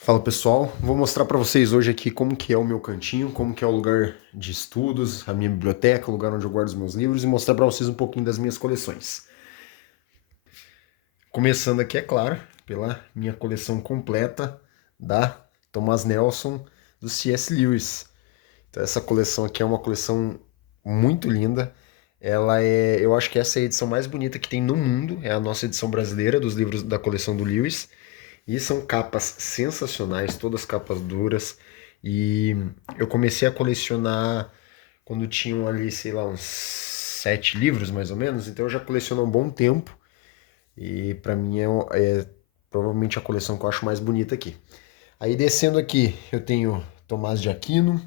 Fala pessoal, vou mostrar para vocês hoje aqui como que é o meu cantinho, como que é o lugar de estudos, a minha biblioteca, o lugar onde eu guardo os meus livros e mostrar para vocês um pouquinho das minhas coleções. Começando aqui, é claro, pela minha coleção completa da Thomas Nelson do C.S. Lewis. Então essa coleção aqui é uma coleção muito linda. Eu acho que essa é a edição mais bonita que tem no mundo, é a nossa edição brasileira dos livros da coleção do Lewis. E são capas sensacionais, todas capas duras. E eu comecei a colecionar quando tinham ali, sei lá, uns 7 livros mais ou menos. Então eu já coleciono há um bom tempo. E pra mim é provavelmente a coleção que eu acho mais bonita aqui. Aí descendo aqui, eu tenho Tomás de Aquino,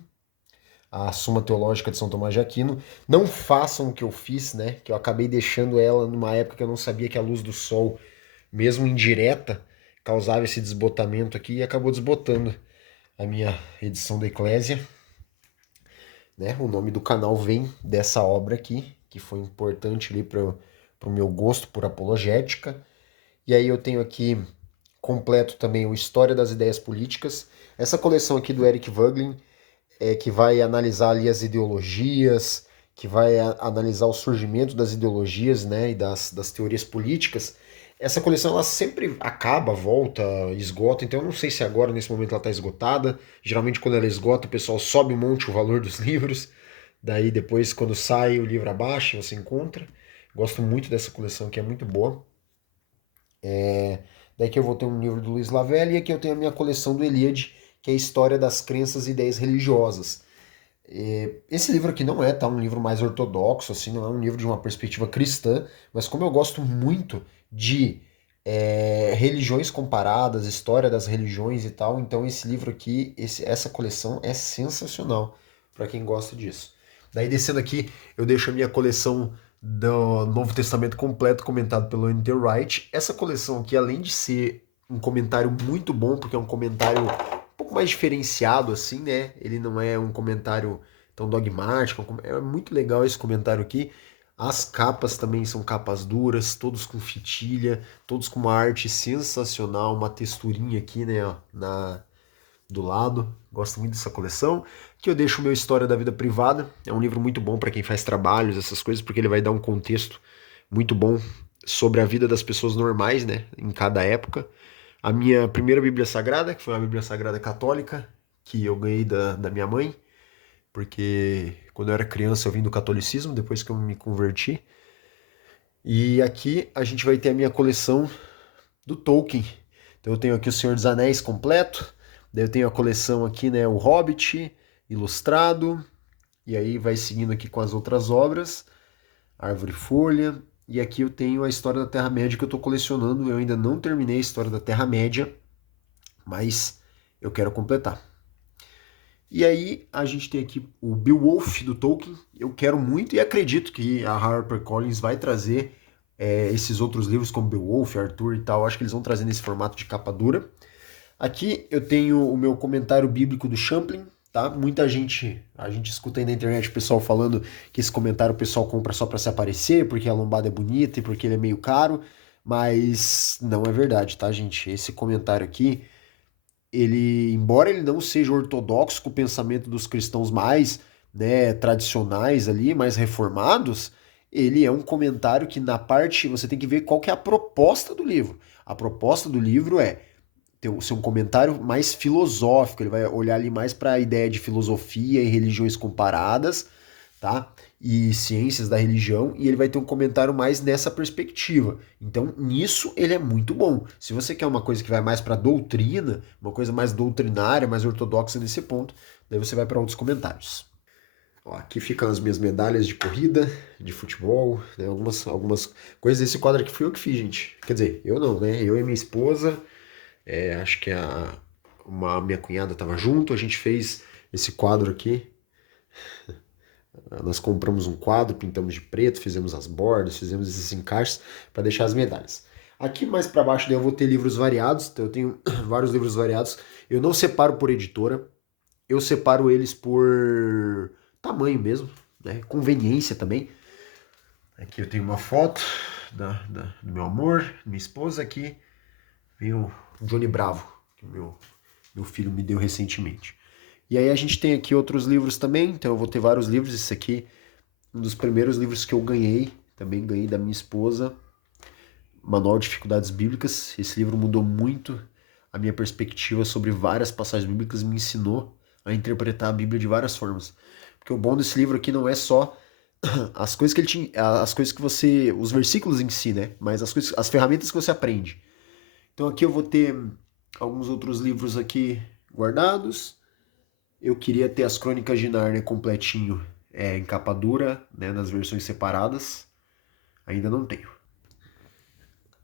a Suma Teológica de São Tomás de Aquino. Não façam o que eu fiz, né? Que eu acabei deixando ela numa época que eu não sabia que a luz do sol, mesmo indireta, causava esse desbotamento aqui e acabou desbotando a minha edição da Eclésia, né? O nome do canal vem dessa obra aqui, que foi importante ali para o meu gosto por apologética. E aí eu tenho aqui completo também o História das Ideias Políticas. Essa coleção aqui do Eric Voegelin que vai analisar ali as ideologias, que vai analisar o surgimento das ideologias, né, e das teorias políticas. Essa coleção ela sempre acaba, volta, esgota, então eu não sei se agora, nesse momento, ela está esgotada. Geralmente, quando ela esgota, o pessoal sobe um monte o valor dos livros. Daí, depois, quando sai o livro abaixo, você encontra. Gosto muito dessa coleção, que é muito boa. Daí que eu vou ter um livro do Luiz Lavelle e aqui eu tenho a minha coleção do Eliade, que é a História das Crenças e Ideias Religiosas. Esse livro aqui não é um livro mais ortodoxo, assim, não é um livro de uma perspectiva cristã, mas como eu gosto muito de religiões comparadas, história das religiões e tal, então esse livro aqui, essa coleção é sensacional para quem gosta disso. Daí descendo aqui, eu deixo a minha coleção do Novo Testamento completo comentado pelo N.T. Wright. Essa coleção aqui, além de ser um comentário muito bom, porque é um comentário um pouco mais diferenciado, assim, né? Ele não é um comentário tão dogmático. É muito legal esse comentário aqui. As capas também são capas duras, todos com fitilha, todos com uma arte sensacional, uma texturinha aqui, né, ó, do lado. Gosto muito dessa coleção. Aqui eu deixo o meu História da Vida Privada. É um livro muito bom para quem faz trabalhos, essas coisas, porque ele vai dar um contexto muito bom sobre a vida das pessoas normais, né, em cada época. A minha primeira Bíblia Sagrada, que foi uma Bíblia Sagrada católica, que eu ganhei da minha mãe, porque quando eu era criança eu vim do catolicismo, depois que eu me converti. E aqui a gente vai ter a minha coleção do Tolkien. Então eu tenho aqui o Senhor dos Anéis completo, daí eu tenho a coleção aqui, né, o Hobbit ilustrado, e aí vai seguindo aqui com as outras obras, Árvore e Folha, e aqui eu tenho a História da Terra-média que eu estou colecionando. Eu ainda não terminei a História da Terra-média, mas eu quero completar. E aí a gente tem aqui o Beowulf do Tolkien. Eu quero muito e acredito que a HarperCollins vai trazer esses outros livros como Beowulf, Arthur e tal. Acho que eles vão trazer nesse formato de capa dura. Aqui eu tenho o meu comentário bíblico do Champlin, tá? A gente escuta aí na internet o pessoal falando que esse comentário o pessoal compra só para se aparecer, porque a lombada é bonita e porque ele é meio caro, mas não é verdade, tá, gente? Esse comentário aqui embora ele não seja ortodoxo com o pensamento dos cristãos mais, né, tradicionais ali, mais reformados, ele é um comentário que na parte você tem que ver qual que é a proposta do livro. A proposta do livro é ser um comentário mais filosófico, ele vai olhar ali mais para a ideia de filosofia e religiões comparadas, tá? E ciências da religião, e ele vai ter um comentário mais nessa perspectiva. Então, nisso ele é muito bom. Se você quer uma coisa que vai mais para doutrina, uma coisa mais doutrinária, mais ortodoxa nesse ponto, daí você vai para outros comentários. Ó, aqui ficam as minhas medalhas de corrida, de futebol, né? Algumas coisas. Esse quadro aqui fui eu que fiz, gente. Quer dizer, eu não, né? Eu e minha esposa, acho que minha cunhada estava junto, a gente fez esse quadro aqui. Nós compramos um quadro, pintamos de preto, fizemos as bordas, fizemos esses encaixes para deixar as medalhas. Aqui mais para baixo daí eu vou ter livros variados, então eu tenho vários livros variados. Eu não separo por editora, eu separo eles por tamanho mesmo, né? Conveniência também. Aqui eu tenho uma foto do meu amor, minha esposa aqui. Vem o Johnny Bravo, que é o meu meu filho me deu recentemente. E aí a gente tem aqui outros livros também, então eu vou ter vários livros. Esse aqui, um dos primeiros livros que eu ganhei, também ganhei da minha esposa, Manual de Dificuldades Bíblicas. Esse livro mudou muito a minha perspectiva sobre várias passagens bíblicas, me ensinou a interpretar a Bíblia de várias formas. Porque o bom desse livro aqui não é só as coisas que ele te, as coisas que você, os versículos em si, né? Mas as coisas, as ferramentas que você aprende. Então aqui eu vou ter alguns outros livros aqui guardados. Eu queria ter as Crônicas de Nárnia completinho, em capa dura, né, nas versões separadas. Ainda não tenho.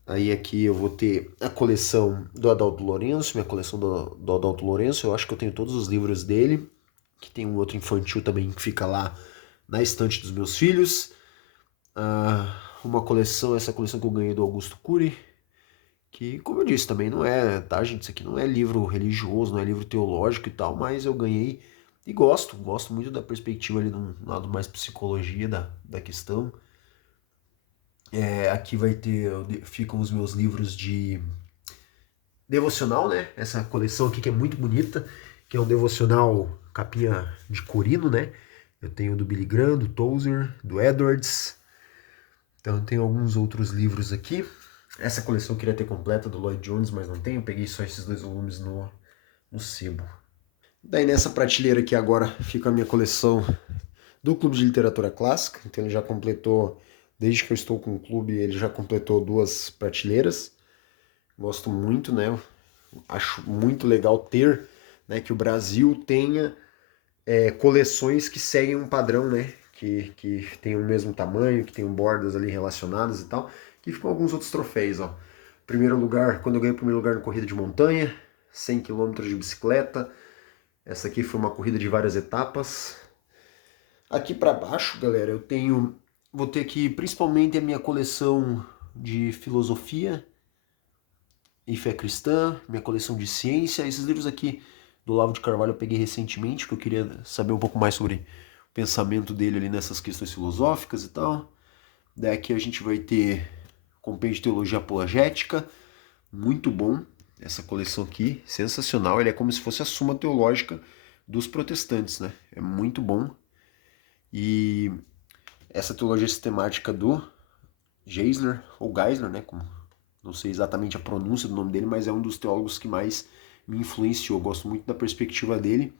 Aí aqui eu vou ter a coleção do Adalto Lourenço, minha coleção do Adalto Lourenço. Eu acho que eu tenho todos os livros dele. Que tem um outro infantil também que fica lá na estante dos meus filhos. Uma coleção, essa coleção que eu ganhei do Augusto Cury. Que, como eu disse, também não é, tá, gente? Isso aqui não é livro religioso, não é livro teológico e tal, mas eu ganhei e gosto muito da perspectiva ali do lado mais psicologia da questão. Aqui vai ter, ficam os meus livros de devocional, né? Essa coleção aqui que é muito bonita, que é um devocional capinha de corino, né? Eu tenho do Billy Graham, do Tozer, do Edwards. Então tem alguns outros livros aqui. Essa coleção eu queria ter completa do Lloyd Jones, mas não tenho. Eu peguei só esses 2 volumes no sebo. Daí nessa prateleira aqui agora fica a minha coleção do Clube de Literatura Clássica. Então ele já completou, desde que eu estou com o clube, ele já completou 2 prateleiras. Gosto muito, né? Acho muito legal ter, né, que o Brasil tenha coleções que seguem um padrão, né? Que tem o mesmo tamanho, que tem bordas ali relacionadas e tal. Aqui ficam alguns outros troféus, ó. Primeiro lugar, quando eu ganhei o primeiro lugar na corrida de montanha, 100 km de bicicleta. Essa aqui foi uma corrida de várias etapas. Aqui para baixo, galera, vou ter aqui principalmente a minha coleção de filosofia e fé cristã, minha coleção de ciência. Esses livros aqui do Olavo de Carvalho eu peguei recentemente, porque eu queria saber um pouco mais sobre o pensamento dele ali nessas questões filosóficas e tal. Daqui a gente vai ter Compêndio de Teologia Apologética, muito bom essa coleção aqui, sensacional. Ele é como se fosse a Suma Teológica dos protestantes, né? É muito bom. E essa teologia sistemática do Geisler, ou Geisler, né? Não sei exatamente a pronúncia do nome dele, mas é um dos teólogos que mais me influenciou. Eu gosto muito da perspectiva dele.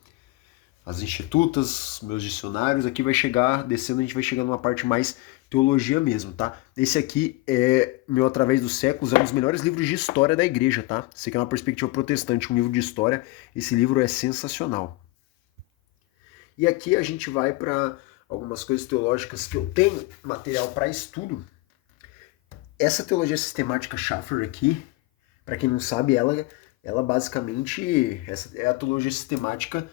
As institutas, meus dicionários, aqui vai chegar, descendo a gente vai chegar numa parte mais teologia mesmo, tá? Esse aqui é meu Através dos Séculos, é um dos melhores livros de história da igreja, tá? Você quer uma perspectiva protestante, um livro de história, esse livro é sensacional. E aqui a gente vai para algumas coisas teológicas que eu tenho, material para estudo. Essa teologia sistemática Schaffer aqui, para quem não sabe, ela basicamente, essa é a teologia sistemática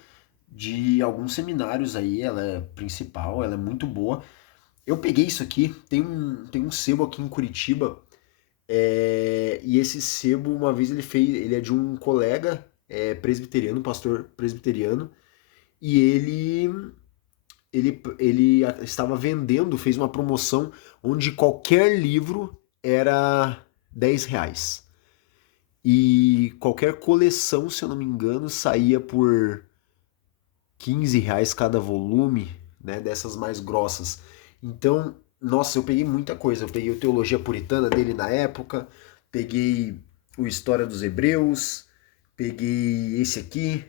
de alguns seminários aí, ela é principal, ela é muito boa. Eu peguei isso aqui, tem um sebo aqui em Curitiba, e esse sebo, uma vez ele é de um colega presbiteriano, pastor presbiteriano, e ele estava vendendo, fez uma promoção onde qualquer livro era R$ 10. E qualquer coleção, se eu não me engano, saía por R$ 15 cada volume, né, dessas mais grossas. Então, nossa, eu peguei muita coisa. Eu peguei o Teologia Puritana dele na época, peguei o História dos Hebreus, peguei esse aqui,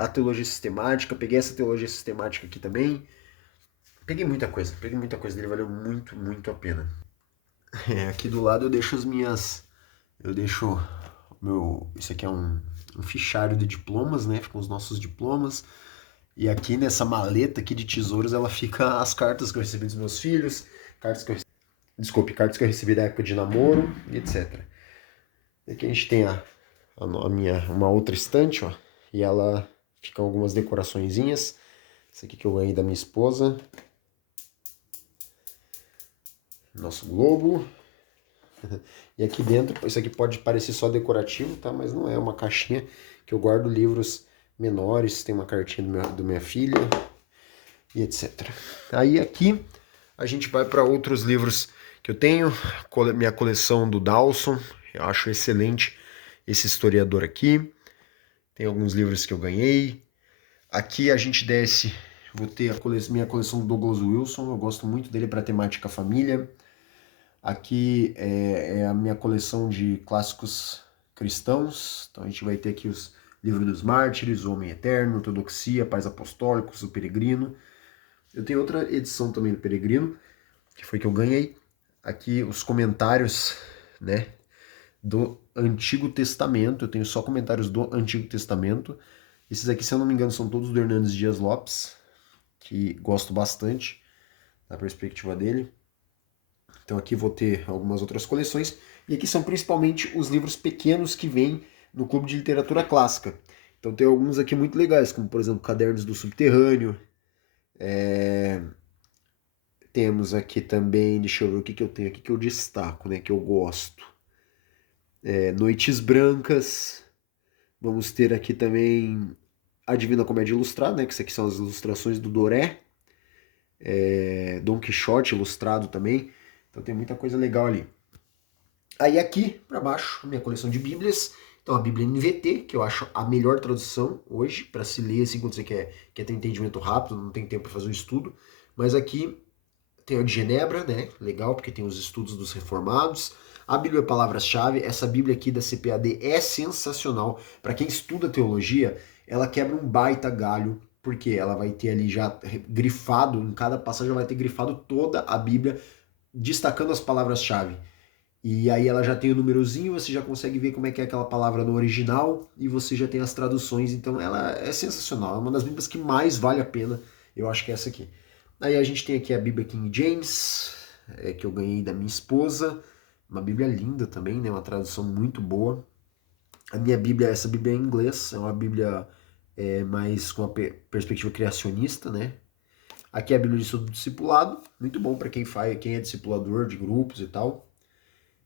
a Teologia Sistemática, peguei essa Teologia Sistemática aqui também. Peguei muita coisa dele, valeu muito, muito a pena. Aqui do lado eu deixo esse aqui é um fichário de diplomas, né, com os nossos diplomas. E aqui nessa maleta aqui de tesouros, ela fica as cartas que eu recebi dos meus filhos, cartas que eu recebi da época de namoro, e etc. E aqui a gente tem uma outra estante, ó, e ela fica algumas decoraçõezinhas. Esse aqui que eu ganhei da minha esposa. Nosso globo. E aqui dentro, isso aqui pode parecer só decorativo, tá? Mas não é, uma caixinha que eu guardo livros menores, tem uma cartinha do minha filha e etc. Aí aqui a gente vai para outros livros que eu tenho, minha coleção do Dawson, eu acho excelente esse historiador aqui. Tem alguns livros que eu ganhei. Aqui a gente desce, vou ter minha coleção do Douglas Wilson, eu gosto muito dele para temática família. Aqui é a minha coleção de clássicos cristãos, então a gente vai ter aqui os livros dos Mártires, O Homem Eterno, Ortodoxia, Pais Apostólicos, O Peregrino. Eu tenho outra edição também do Peregrino, que foi que eu ganhei. Aqui os comentários, né, do Antigo Testamento, eu tenho só comentários do Antigo Testamento. Esses aqui, se eu não me engano, são todos do Hernandes Dias Lopes, que gosto bastante da perspectiva dele. Então aqui vou ter algumas outras coleções. E aqui são principalmente os livros pequenos que vêm no Clube de Literatura Clássica. Então tem alguns aqui muito legais, como por exemplo Cadernos do Subterrâneo. Temos aqui também, deixa eu ver o que eu tenho aqui que eu destaco, né, que eu gosto. Noites Brancas. Vamos ter aqui também a Divina Comédia Ilustrada, né, que isso aqui são as ilustrações do Doré. Dom Quixote ilustrado também. Então tem muita coisa legal ali. Aí aqui para baixo, a minha coleção de bíblias. Então a Bíblia NVT, que eu acho a melhor tradução hoje para se ler assim quando você quer ter entendimento rápido, não tem tempo para fazer um estudo. Mas aqui tem a de Genebra, né? Legal, porque tem os estudos dos reformados. A Bíblia Palavras-Chave, essa Bíblia aqui da CPAD é sensacional. Para quem estuda teologia, ela quebra um baita galho, porque ela vai ter ali já grifado, em cada passagem ela vai ter grifado toda a Bíblia, destacando as palavras-chave. E aí ela já tem o númerozinho, você já consegue ver como é que é aquela palavra no original, e você já tem as traduções, então ela é sensacional. É uma das Bíblias que mais vale a pena, eu acho que é essa aqui. Aí a gente tem aqui a Bíblia King James, que eu ganhei da minha esposa, uma Bíblia linda também, né? Uma tradução muito boa. A minha Bíblia, essa Bíblia é em inglês, é uma Bíblia mais com uma perspectiva criacionista, né? Aqui é a Bíblia de Estudo do Discipulado, muito bom para quem é discipulador de grupos e tal.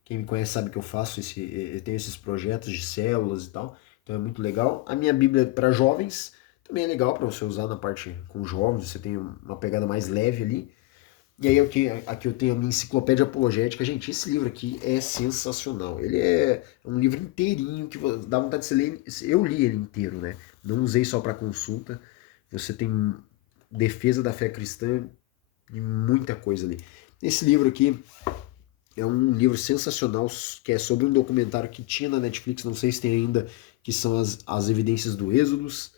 Quem me conhece sabe que eu eu tenho esses projetos de células e tal, então é muito legal. A minha Bíblia para jovens também é legal para você usar na parte com jovens, você tem uma pegada mais leve ali. E aí aqui eu tenho a minha enciclopédia apologética. Gente, esse livro aqui é sensacional. Ele é um livro inteirinho que dá vontade de você ler. Eu li ele inteiro, né? Não usei só para consulta. Você tem defesa da fé cristã e muita coisa ali. Esse livro aqui é um livro sensacional, que é sobre um documentário que tinha na Netflix, não sei se tem ainda, que são as evidências do Êxodos.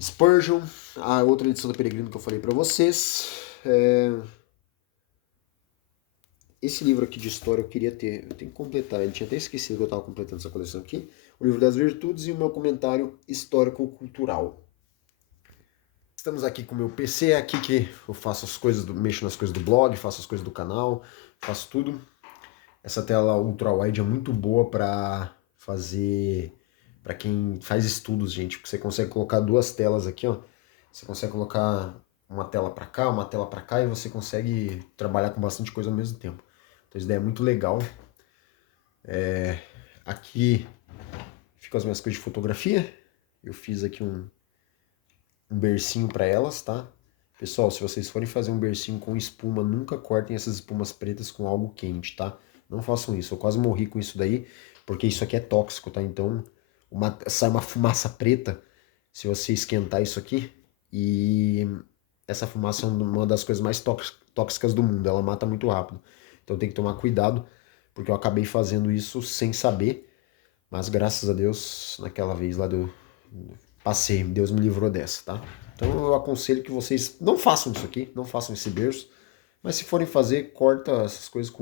Spurgeon, a outra edição do Peregrino que eu falei para vocês. Esse livro aqui de história eu queria ter, eu tenho que completar, eu tinha até esquecido que eu estava completando essa coleção aqui. O livro das virtudes e o meu comentário histórico-cultural. Estamos aqui com o meu PC, é aqui que eu faço as coisas, mexo nas coisas do blog, faço as coisas do canal, faço tudo. Essa tela ultra wide é muito boa para quem faz estudos, gente, porque você consegue colocar duas telas aqui, ó. Você consegue colocar uma tela para cá, uma tela para cá, e você consegue trabalhar com bastante coisa ao mesmo tempo. Então isso daí é muito legal. Aqui ficam as minhas coisas de fotografia. Eu fiz aqui um bercinho para elas, tá? Pessoal, se vocês forem fazer um bercinho com espuma, nunca cortem essas espumas pretas com algo quente, tá? Não façam isso. Eu quase morri com isso daí, porque isso aqui é tóxico, tá? Então, sai uma fumaça preta se você esquentar isso aqui. E essa fumaça é uma das coisas mais tóxicas do mundo. Ela mata muito rápido. Então tem que tomar cuidado, porque eu acabei fazendo isso sem saber. Mas graças a Deus, naquela vez lá passei, Deus me livrou dessa, tá? Então eu aconselho que vocês não façam isso aqui, não façam esse berço. Mas se forem fazer, corta essas coisas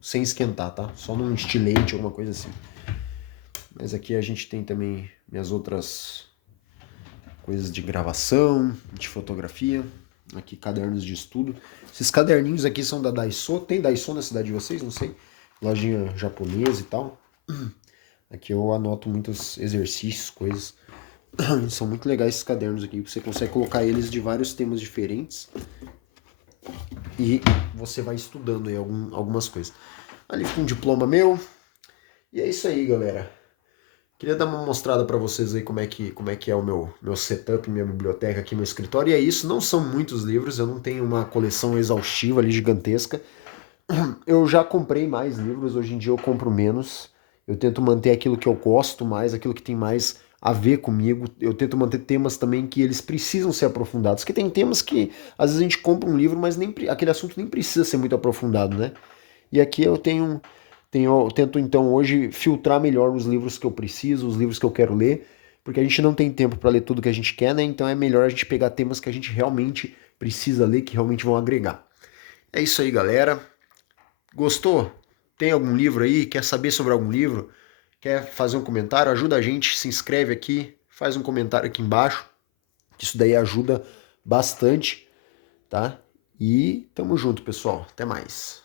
sem esquentar, tá? Só num estilete, alguma coisa assim. Mas aqui a gente tem também minhas outras coisas de gravação, de fotografia. Aqui cadernos de estudo. Esses caderninhos aqui são da Daiso. Tem Daiso na cidade de vocês? Não sei. Lojinha japonesa e tal. Aqui eu anoto muitos exercícios, coisas. São muito legais esses cadernos aqui. Você consegue colocar eles de vários temas diferentes. E você vai estudando aí algumas coisas. Ali fica um diploma meu. E é isso aí, galera. Queria dar uma mostrada para vocês aí como é que é o meu setup, minha biblioteca aqui, meu escritório. E é isso, não são muitos livros, eu não tenho uma coleção exaustiva ali, gigantesca. Eu já comprei mais livros, hoje em dia eu compro menos. Eu tento manter aquilo que eu gosto mais, aquilo que tem mais a ver comigo. Eu tento manter temas também que eles precisam ser aprofundados, porque tem temas que às vezes a gente compra um livro, mas nem, aquele assunto nem precisa ser muito aprofundado, né? E aqui eu tento então hoje filtrar melhor os livros que eu preciso, os livros que eu quero ler, porque a gente não tem tempo para ler tudo que a gente quer, né? Então é melhor a gente pegar temas que a gente realmente precisa ler, que realmente vão agregar. É isso aí, galera. Gostou? Tem algum livro aí? Quer saber sobre algum livro? Quer fazer um comentário? Ajuda a gente, se inscreve aqui, faz um comentário aqui embaixo. Isso daí ajuda bastante, tá? E tamo junto, pessoal. Até mais.